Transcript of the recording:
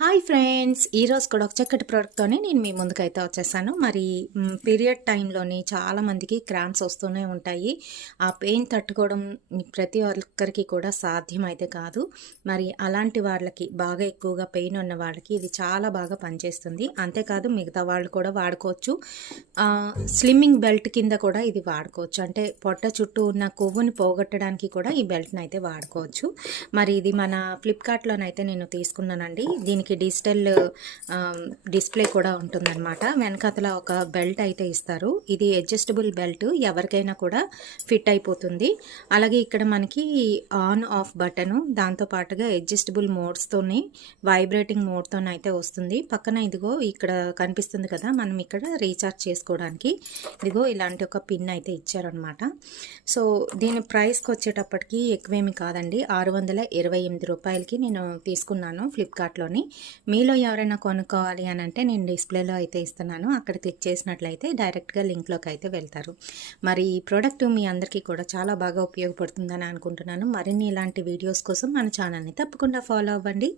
Hi friends! ఈరోజు కూడా ఒక చక్కటి ప్రోడక్ట్‌తోనే నేను మీ ముందుకైతే వచ్చేసాను. మరి పీరియడ్ టైంలోని చాలామందికి క్రాంప్స్ వస్తూనే ఉంటాయి. ఆ పెయిన్ తట్టుకోవడం ప్రతి ఒక్కరికి కూడా సాధ్యమైతే కాదు. మరి అలాంటి వాళ్ళకి బాగా ఎక్కువగా పెయిన్ ఉన్న వాళ్ళకి ఇది చాలా బాగా పనిచేస్తుంది. అంతేకాదు మిగతా వాళ్ళు కూడా వాడుకోవచ్చు. స్లిమ్మింగ్ బెల్ట్ కింద కూడా ఇది వాడుకోవచ్చు. అంటే పొట్ట చుట్టూ ఉన్న కొవ్వుని పోగొట్టడానికి కూడా ఈ బెల్ట్‌ని అయితే వాడుకోవచ్చు. మరి ఇది మన ఫ్లిప్‌కార్ట్‌లోనైతే నేను తీసుకున్నానండి. దీనికి డిజిటల్ డిస్ప్లే కూడా ఉంటుందన్నమాట. వెనకాతల ఒక బెల్ట్ అయితే ఇస్తారు. ఇది అడ్జస్టబుల్ బెల్ట్, ఎవరికైనా కూడా ఫిట్ అయిపోతుంది. అలాగే ఇక్కడ మనకి ఆన్ ఆఫ్ బటను, దాంతో పాటుగా అడ్జస్టబుల్ మోడ్స్తోని వైబ్రేటింగ్ మోడ్తోనైతే వస్తుంది. పక్కన ఇదిగో ఇక్కడ కనిపిస్తుంది కదా, మనం ఇక్కడ రీఛార్జ్ చేసుకోవడానికి ఇదిగో ఇలాంటి ఒక పిన్ అయితే ఇచ్చారనమాట. సో దీని ప్రైస్కి వచ్చేటప్పటికి ఎక్కువేమి కాదండి, 628 రూపాయలకి నేను తీసుకున్నాను ఫ్లిప్కార్ట్లోని. మీలో ఎవరైనా కొనుక్కోవాలి అని అంటే నేను డిస్ప్లేలో అయితే ఇస్తున్నాను, అక్కడ క్లిక్ చేసినట్లయితే డైరెక్ట్గా లింక్లోకి అయితే వెళ్తారు. మరి ఈ ప్రోడక్ట్ మీ అందరికీ కూడా చాలా బాగా ఉపయోగపడుతుందని అనుకుంటున్నాను. మరిన్ని ఇలాంటి వీడియోస్ కోసం మన ఛానల్ని తప్పకుండా ఫాలో అవ్వండి.